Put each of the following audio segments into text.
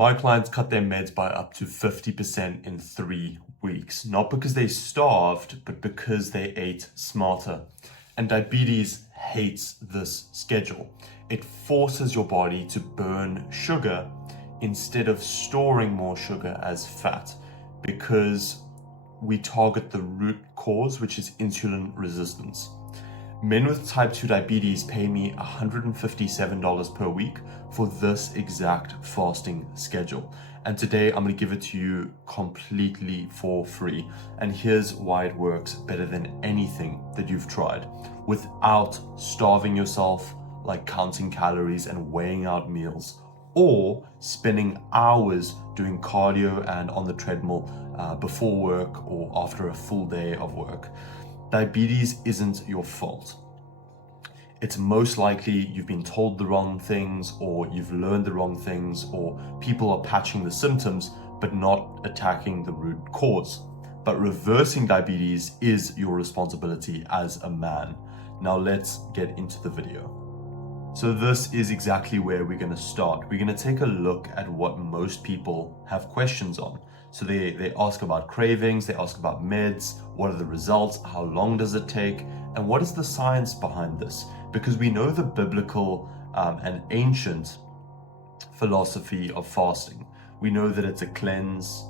My clients cut their meds by up to 50% in 3 weeks, not because they starved, but because they ate smarter. And diabetes hates this schedule. It forces your body to burn sugar instead of storing more sugar as fat, because we target the root cause, which is insulin resistance. Men with type 2 diabetes pay me $157 per week for this exact fasting schedule. And today I'm going to give it to you completely for free. And here's why it works better than anything that you've tried, without starving yourself, like counting calories and weighing out meals, or spending hours doing cardio and on the treadmill before work or after a full day of work. Diabetes isn't your fault. It's most likely you've been told the wrong things, or you've learned the wrong things, or people are patching the symptoms but not attacking the root cause. But reversing diabetes is your responsibility as a man. Now let's get into the video. So this is exactly where we're going to start. We're going to take a look at what most people have questions on. So they ask about cravings, they ask about meds, what are the results, how long does it take, and what is the science behind this? Because we know the biblical and ancient philosophy of fasting. We know that it's a cleanse.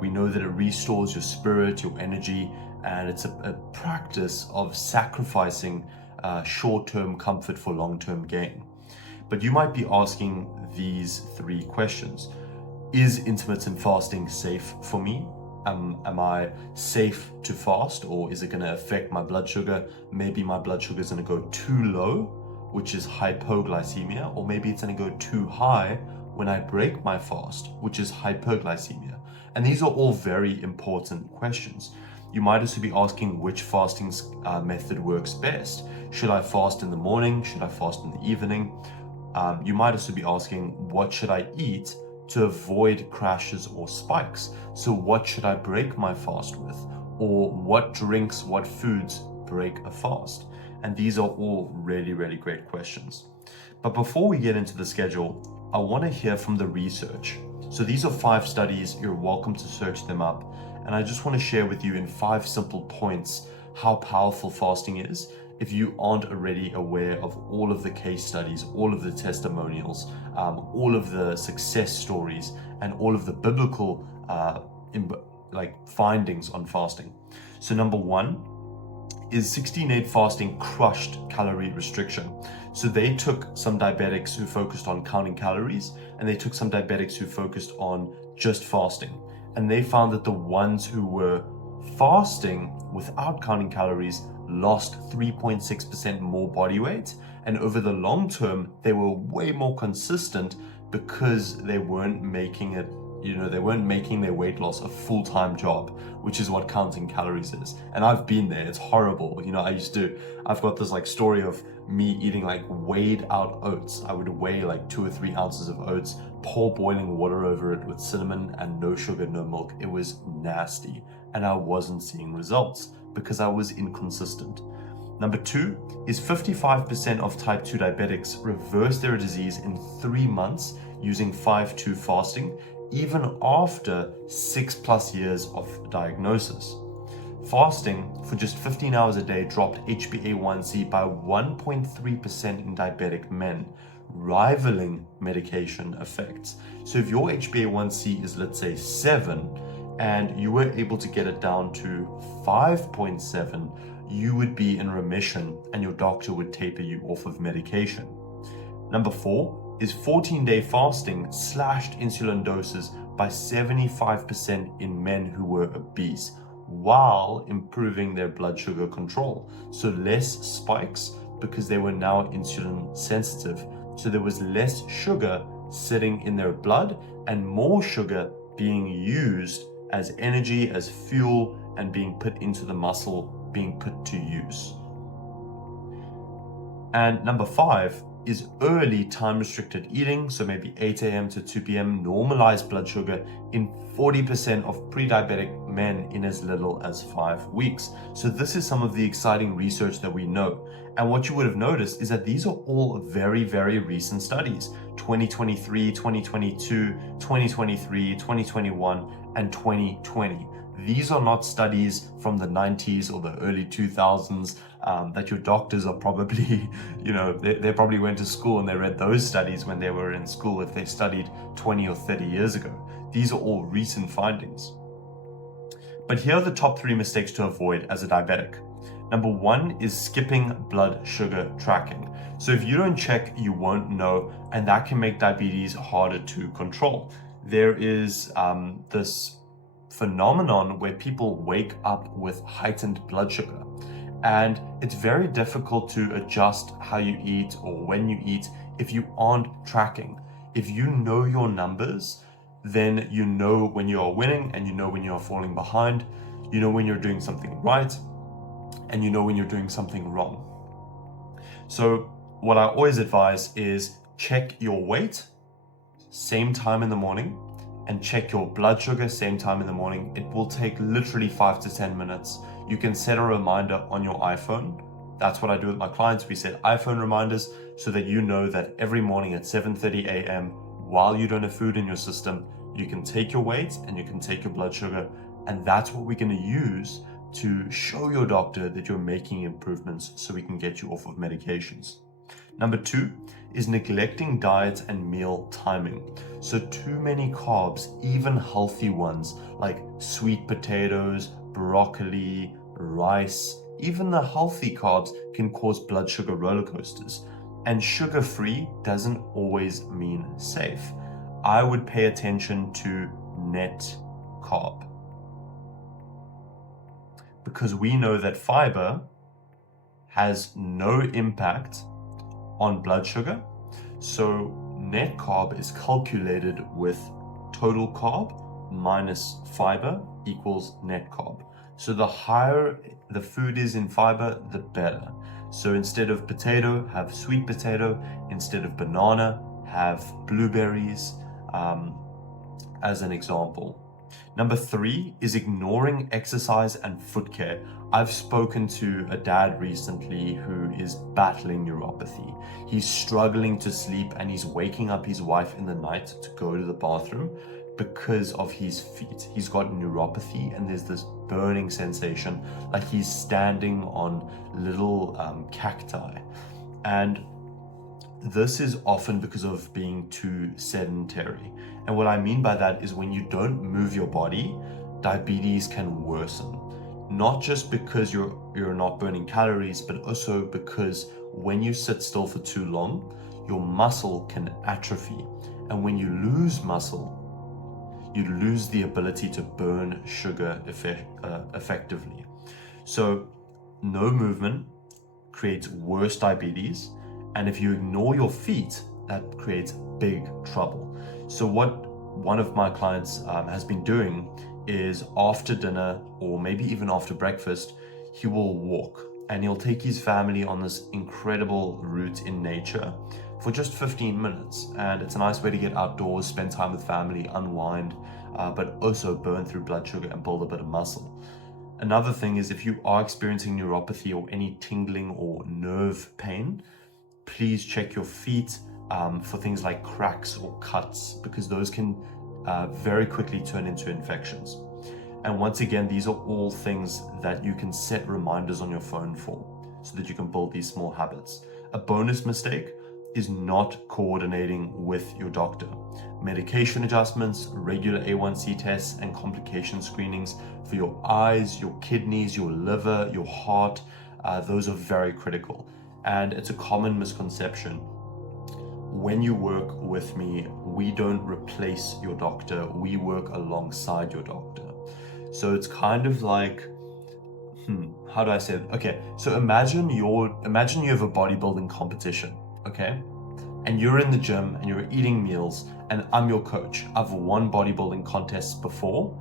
We know that it restores your spirit, your energy, and it's a practice of sacrificing short-term comfort for long-term gain. But you might be asking these three questions. Is intermittent fasting safe for me? Am I safe to fast, or is it going to affect my blood sugar? Maybe my blood sugar is going to go too low, which is hypoglycemia, or maybe it's going to go too high when I break my fast, which is hyperglycemia. And these are all very important questions. You might also be asking which fasting method works best. Should I fast in the morning? Should I fast in the evening? You might also be asking, what should I eat to avoid crashes or spikes? So what should I break my fast with? Or what drinks, what foods break a fast? And these are all really, really great questions. But before we get into the schedule, I want to hear from the research. So these are 5 studies. You're welcome to search them up. And I just want to share with you in 5 simple points how powerful fasting is, if you aren't already aware of all of the case studies, all of the testimonials, all of the success stories, and all of the biblical findings on fasting. So number 1 is 16-8 fasting crushed calorie restriction. So they took some diabetics who focused on counting calories, and they took some diabetics who focused on just fasting. And they found that the ones who were fasting without counting calories lost 3.6% more body weight. And over the long term, they were way more consistent because they weren't making it, they weren't making their weight loss a full-time job, which is what counting calories is. And I've been there, it's horrible. I've got this story of me eating weighed out oats. I would weigh 2 or 3 ounces of oats, pour boiling water over it with cinnamon and no sugar, no milk. It was nasty. And I wasn't seeing results because I was inconsistent. Number 2 is 55% of type 2 diabetics reverse their disease in 3 months using 5-2 fasting, even after 6+ years of diagnosis. Fasting for just 15 hours a day dropped HbA1c by 1.3% in diabetic men, rivaling medication effects. So if your HbA1c is, let's say, 7, and you were able to get it down to 5.7, you would be in remission and your doctor would taper you off of medication. Number 4 is 14-day fasting slashed insulin doses by 75% in men who were obese, while improving their blood sugar control. So less spikes because they were now insulin sensitive. So there was less sugar sitting in their blood and more sugar being used as energy, as fuel, and being put into the muscle, being put to use. And number 5 is early time-restricted eating, so maybe 8 a.m. to 2 p.m. normalized blood sugar in 40% of pre-diabetic men in as little as 5 weeks. So this is some of the exciting research that we know. And what you would have noticed is that these are all very, very recent studies. 2023, 2022, 2023, 2021, and 2020. These are not studies from the 90s or the early 2000s that your doctors are probably, they probably went to school and they read those studies when they were in school if they studied 20 or 30 years ago. These are all recent findings. But here are the top 3 mistakes to avoid as a diabetic. Number 1 is skipping blood sugar tracking. So if you don't check, you won't know, and that can make diabetes harder to control. There is this phenomenon where people wake up with heightened blood sugar, and it's very difficult to adjust how you eat or when you eat if you aren't tracking. If you know your numbers, then you know when you are winning and you know when you are falling behind, you know when you're doing something right, and you know when you're doing something wrong. So what I always advise is check your weight, same time in the morning, and check your blood sugar, same time in the morning. It will take literally 5 to 10 minutes. You can set a reminder on your iPhone. That's what I do with my clients. We set iPhone reminders so that you know that every morning at 7:30 a.m., while you don't have food in your system, you can take your weight and you can take your blood sugar. And that's what we're going to use to show your doctor that you're making improvements so we can get you off of medications. Number 2 is neglecting diet and meal timing. So too many carbs, even healthy ones like sweet potatoes, broccoli, rice, even the healthy carbs can cause blood sugar roller coasters. And sugar-free doesn't always mean safe. I would pay attention to net carb, because we know that fiber has no impact on blood sugar. So net carb is calculated with total carb minus fiber equals net carb. So the higher the food is in fiber, the better. So instead of potato, have sweet potato. Instead of banana, have blueberries, as an example. Number 3 is ignoring exercise and foot care. I've spoken to a dad recently who is battling neuropathy. He's struggling to sleep and he's waking up his wife in the night to go to the bathroom because of his feet. He's got neuropathy and there's this burning sensation like he's standing on little cacti. And this is often because of being too sedentary. And what I mean by that is when you don't move your body, diabetes can worsen. Not just because you're not burning calories, but also because when you sit still for too long, your muscle can atrophy. And when you lose muscle, you lose the ability to burn sugar effectively. So no movement creates worse diabetes. And if you ignore your feet, that creates big trouble. So what one of my clients has been doing is after dinner or maybe even after breakfast, he will walk and he'll take his family on this incredible route in nature for just 15 minutes. And it's a nice way to get outdoors, spend time with family, unwind, but also burn through blood sugar and build a bit of muscle. Another thing is if you are experiencing neuropathy or any tingling or nerve pain, please check your feet for things like cracks or cuts, because those can very quickly turn into infections. And once again, these are all things that you can set reminders on your phone for so that you can build these small habits. A bonus mistake is not coordinating with your doctor. Medication adjustments, regular A1C tests, and complication screenings for your eyes, your kidneys, your liver, your heart, those are very critical. And it's a common misconception. When you work with me, we don't replace your doctor, we work alongside your doctor. So it's kind of like, how do I say it? Okay, so imagine you have a bodybuilding competition, okay? And you're in the gym and you're eating meals and I'm your coach. I've won bodybuilding contests before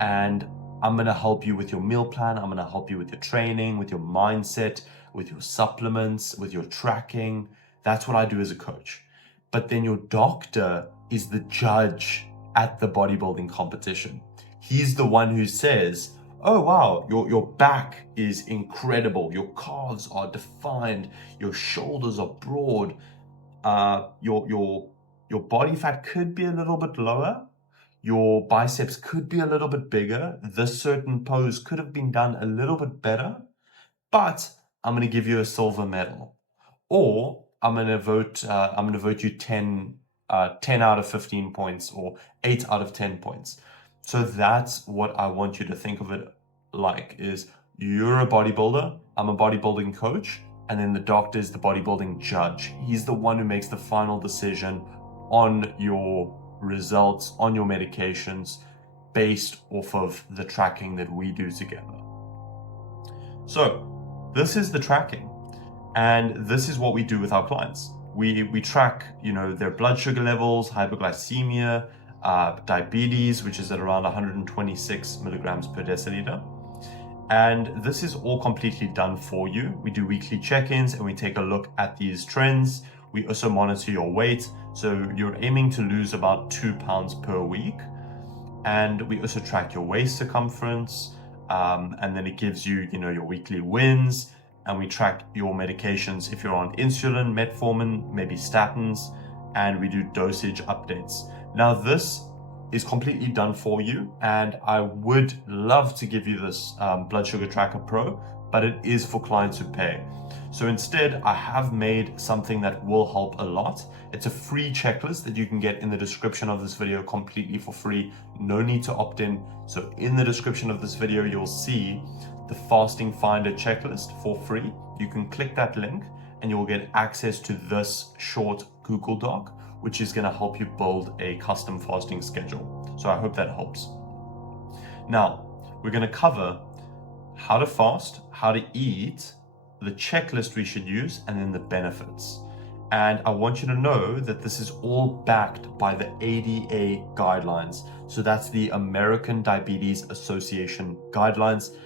and I'm gonna help you with your meal plan, I'm gonna help you with your training, with your mindset, with your supplements, with your tracking. That's what I do as a coach. But then your doctor is the judge at the bodybuilding competition. He's the one who says, oh wow, your back is incredible, your calves are defined, your shoulders are broad, your your body fat could be a little bit lower, your biceps could be a little bit bigger, this certain pose could have been done a little bit better, but I'm going to give you a silver medal. Or I'm going to vote you 10 out of 15 points or 8 out of 10 points. So that's what I want you to think of it like, is you're a bodybuilder, I'm a bodybuilding coach, and then the doctor is the bodybuilding judge. He's the one who makes the final decision on your results, on your medications, based off of the tracking that we do together. So this is the tracking, and this is what we do with our clients. We track, their blood sugar levels, hypoglycemia, diabetes, which is at around 126 milligrams per deciliter. And this is all completely done for you. We do weekly check-ins and we take a look at these trends. We also monitor your weight. So you're aiming to lose about 2 pounds per week. And we also track your waist circumference. And then it gives you, your weekly wins. And we track your medications if you're on insulin, metformin, maybe statins, and we do dosage updates. Now this is completely done for you, and I would love to give you this Blood Sugar Tracker Pro, but it is for clients who pay. So instead, I have made something that will help a lot. It's a free checklist that you can get in the description of this video completely for free. No need to opt in. So in the description of this video, you'll see the Fasting Finder checklist for free. You can click that link and you'll get access to this short Google Doc, which is going to help you build a custom fasting schedule. So I hope that helps. Now, we're going to cover how to fast, how to eat, the checklist we should use, and then the benefits. And I want you to know that this is all backed by the ADA guidelines. So that's the American Diabetes Association guidelines.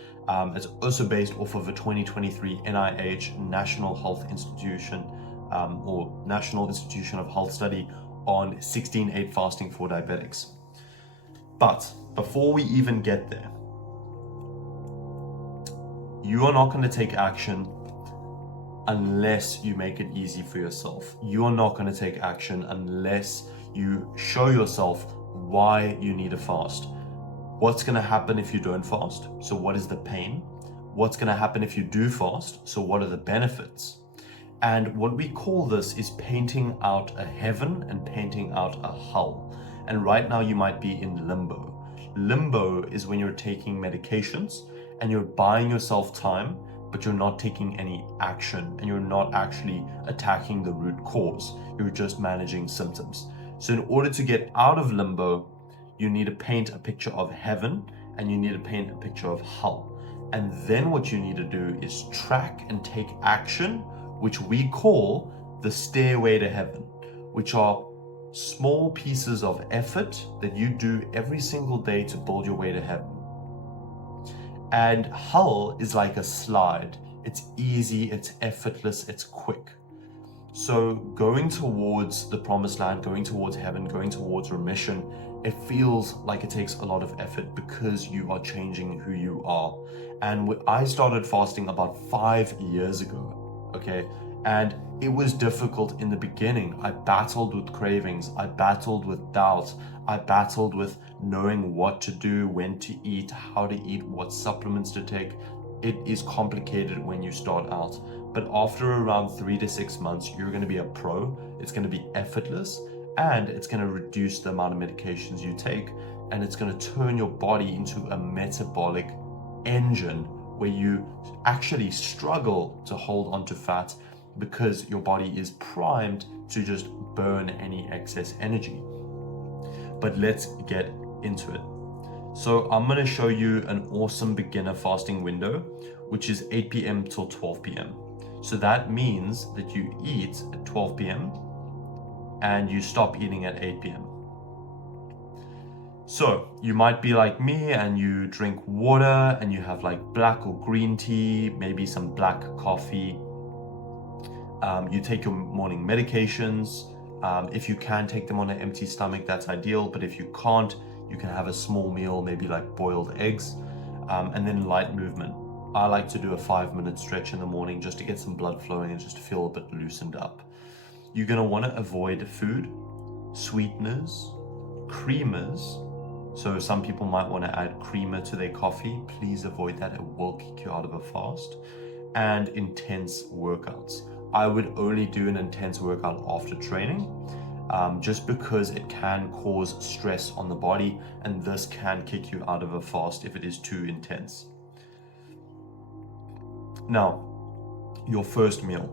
It's also based off of a 2023 NIH National Health Institution or National Institution of Health study on 16/8 fasting for diabetics. But before we even get there, you are not going to take action unless you make it easy for yourself. You are not going to take action unless you show yourself why you need a fast. What's going to happen if you don't fast? So what is the pain? What's going to happen if you do fast? So what are the benefits? And what we call this is painting out a heaven and painting out a hell. And right now you might be in limbo. Limbo is when you're taking medications and you're buying yourself time, but you're not taking any action and you're not actually attacking the root cause. You're just managing symptoms. So in order to get out of limbo, you need to paint a picture of heaven and you need to paint a picture of hell. And then what you need to do is track and take action, which we call the stairway to heaven, which are small pieces of effort that you do every single day to build your way to heaven. And hell is like a slide. It's easy, it's effortless, it's quick. So going towards the promised land, going towards heaven, going towards remission, it feels like it takes a lot of effort because you are changing who you are. And I started fasting about 5 years ago, okay? And it was difficult in the beginning. I battled with cravings. I battled with doubt. I battled with knowing what to do, when to eat, how to eat, what supplements to take. It is complicated when you start out. But after around 3 to 6 months, you're going to be a pro. It's going to be effortless and it's going to reduce the amount of medications you take. And it's going to turn your body into a metabolic engine where you actually struggle to hold onto fat because your body is primed to just burn any excess energy. But let's get into it. So I'm going to show you an awesome beginner fasting window, which is 8 p.m. till 12 p.m. So that means that you eat at 12 p.m. and you stop eating at 8 p.m. So you might be like me and you drink water and you have like black or green tea, maybe some black coffee. You take your morning medications. If you can take them on an empty stomach, that's ideal. But if you can't, you can have a small meal, maybe like boiled eggs, and then light movement. I like to do a 5-minute stretch in the morning just to get some blood flowing and just to feel a bit loosened up. You're going to want to avoid food. sweeteners, creamers. So some people might want to add creamer to their coffee. Please avoid that. It will kick you out of a fast. And intense workouts. I would only do an intense workout after training, just because it can cause stress on the body, and this can kick you out of a fast if it is too intense. Now, your first meal.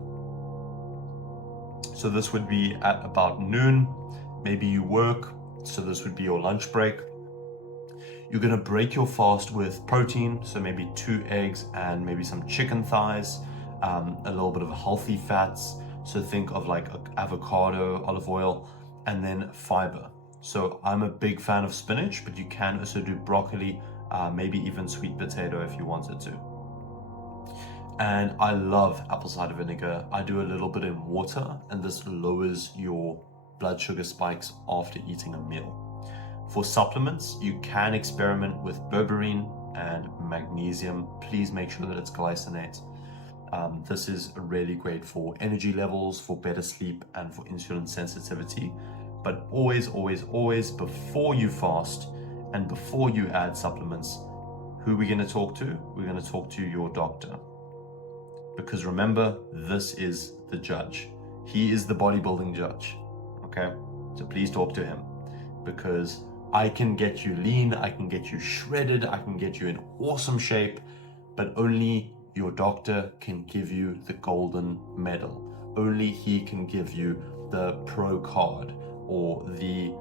So this would be at about noon. Maybe you work, so this would be your lunch break. You're gonna break your fast with protein, so maybe 2 eggs and maybe some chicken thighs, a little bit of healthy fats. So think of like avocado, olive oil, and then fiber. So I'm a big fan of spinach, but you can also do broccoli, maybe even sweet potato if you wanted to. And I love apple cider vinegar. I do a little bit in water, and this lowers your blood sugar spikes after eating a meal. For supplements, you can experiment with berberine and magnesium. Please make sure that it's glycinate. This is really great for energy levels, for better sleep, and for insulin sensitivity. But always, always, always, before you fast and before you add supplements, who are we going to talk to? We're going to talk to your doctor. Because remember, this is the judge. He is the bodybuilding judge. Okay? So please talk to him, because I can get you lean, I can get you shredded, I can get you in awesome shape, but only your doctor can give you the golden medal. Only he can give you the pro card, or the,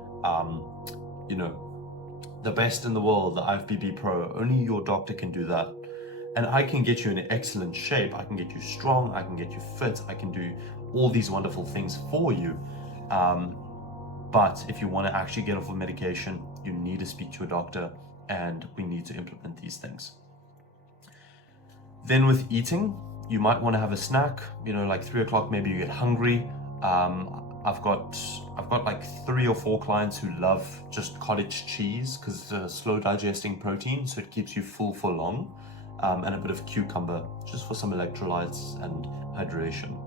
the best in the world, the IFBB Pro. Only your doctor can do that. And I can get you in excellent shape, I can get you strong, I can get you fit, I can do all these wonderful things for you. But if you want to actually get off of medication, you need to speak to your doctor, and we need to implement these things. Then with eating, you might want to have a snack, like 3 o'clock, maybe you get hungry. I've got like 3 or 4 clients who love just cottage cheese because it's a slow digesting protein, so it keeps you full for long, and a bit of cucumber just for some electrolytes and hydration.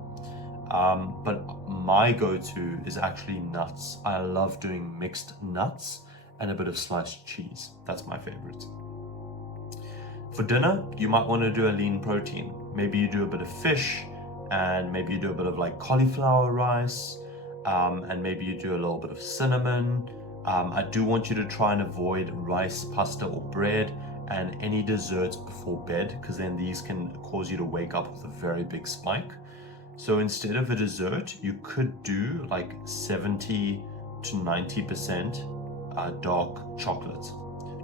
But my go-to is actually nuts. I love doing mixed nuts and a bit of sliced cheese. That's my favorite. For dinner, you might want to do a lean protein. Maybe you do a bit of fish, and maybe you do a bit of like cauliflower rice, and maybe you do a little bit of cinnamon. I do want you to try and avoid rice, pasta, or bread, and any desserts before bed, because then these can cause you to wake up with a very big spike. So instead of a dessert, you could do like 70 to 90% dark chocolate.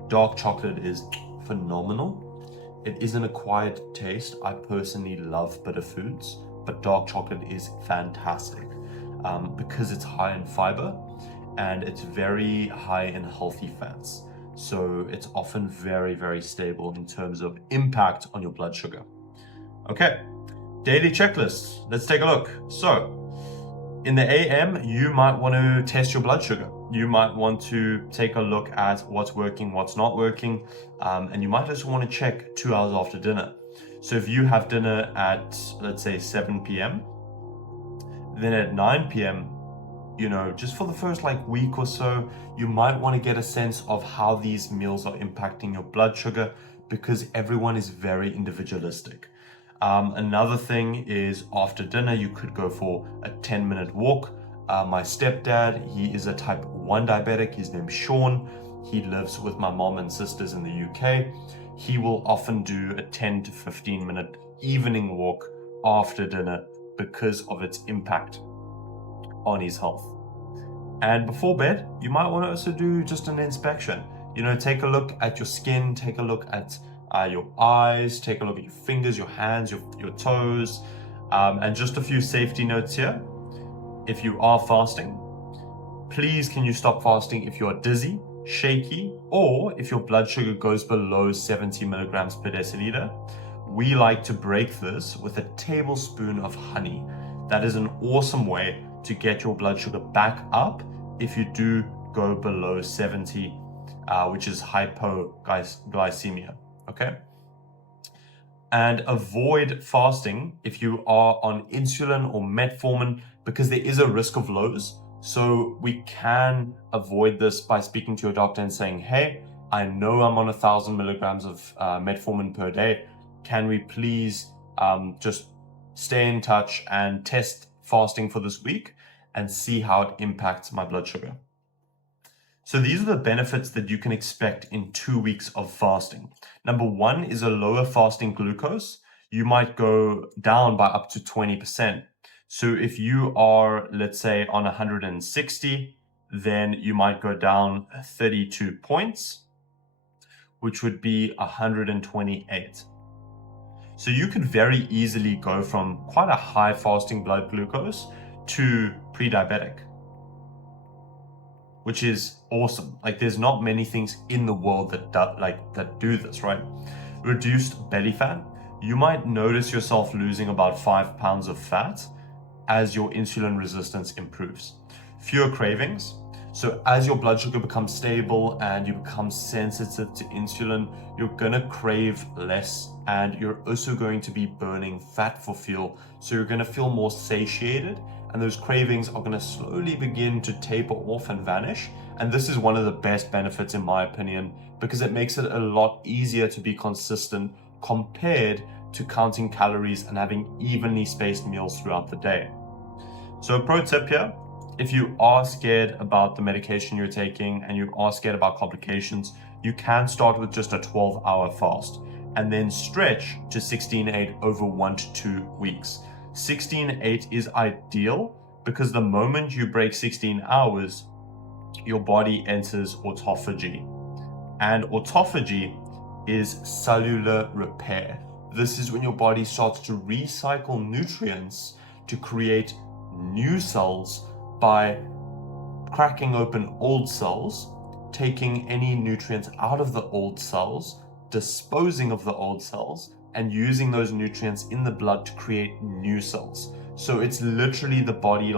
Dark chocolate is phenomenal. It is an acquired taste. I personally love bitter foods, but dark chocolate is fantastic because it's high in fiber and it's very high in healthy fats. So it's often very, very stable in terms of impact on your blood sugar. Okay. Daily checklists. Let's take a look. So in the AM, you might want to test your blood sugar. You might want to take a look at what's working, what's not working, and you might just want to check 2 hours after dinner. So if you have dinner at, let's say, 7 p.m., then at 9 p.m., just for the first week or so, you might want to get a sense of how these meals are impacting your blood sugar, because everyone is very individualistic. Another thing is after dinner, you could go for a 10-minute walk. My stepdad, he is a type 1 diabetic. His name's Sean. He lives with my mom and sisters in the UK. He will often do a 10 to 15-minute evening walk after dinner because of its impact on his health. And before bed, you might want to also do just an inspection. Take a look at your skin, take a look at your eyes, take a look at your fingers, your hands, your toes, and just a few safety notes here. If you are fasting, please can you stop fasting if you are dizzy, shaky, or if your blood sugar goes below 70 milligrams per deciliter. We like to break this with a tablespoon of honey. That is an awesome way to get your blood sugar back up if you do go below 70, which is hypoglycemia. Okay? And avoid fasting if you are on insulin or metformin, because there is a risk of lows. So we can avoid this by speaking to your doctor and saying, hey, I know I'm on 1,000 milligrams of metformin per day. Can we please just stay in touch and test fasting for this week and see how it impacts my blood sugar? So these are the benefits that you can expect in 2 weeks of fasting. Number one is a lower fasting glucose. You might go down by up to 20%. So if you are, let's say, on 160, then you might go down 32 points, which would be 128. So you could very easily go from quite a high fasting blood glucose to pre-diabetic, which is awesome. Like, there's not many things in the world that do this, right? Reduced belly fat. You might notice yourself losing about 5 pounds of fat as your insulin resistance improves. Fewer cravings. So as your blood sugar becomes stable and you become sensitive to insulin, you're gonna crave less, and you're also going to be burning fat for fuel. So you're gonna feel more satiated, and those cravings are gonna slowly begin to taper off and vanish. And this is one of the best benefits, in my opinion, because it makes it a lot easier to be consistent compared to counting calories and having evenly spaced meals throughout the day. So a pro tip here, if you are scared about the medication you're taking and you are scared about complications, you can start with just a 12-hour fast and then stretch to 16-8 over 1 to 2 weeks. 16-8 is ideal because the moment you break 16 hours, your body enters autophagy. And autophagy is cellular repair. This is when your body starts to recycle nutrients to create new cells by cracking open old cells, taking any nutrients out of the old cells, disposing of the old cells, and using those nutrients in the blood to create new cells. So it's literally the body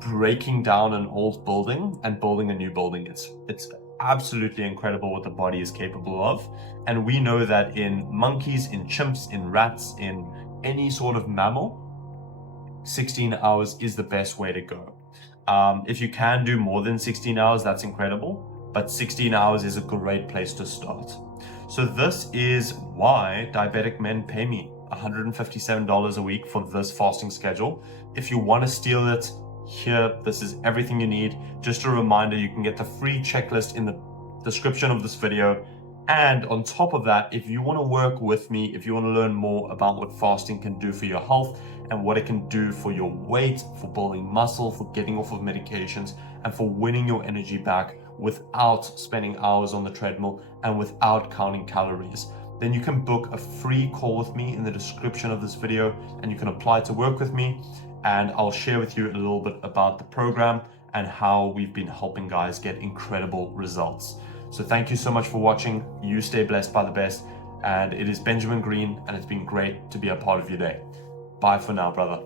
breaking down an old building and building a new building. It's absolutely incredible what the body is capable of. And we know that in monkeys, in chimps, in rats, in any sort of mammal, 16 hours is the best way to go. If you can do more than 16 hours, that's incredible, but 16 hours is a great place to start. So this is why diabetic men pay me $157 a week for this fasting schedule. If you want to steal it, here, this is everything you need. Just a reminder, you can get the free checklist in the description of this video. And on top of that, if you want to work with me, if you want to learn more about what fasting can do for your health and what it can do for your weight, for building muscle, for getting off of medications, and for winning your energy back without spending hours on the treadmill and without counting calories, then you can book a free call with me in the description of this video, and you can apply to work with me. And I'll share with you a little bit about the program and how we've been helping guys get incredible results. So thank you so much for watching. You stay blessed by the best. And it is Benjamin Green, and it's been great to be a part of your day. Bye for now, brother.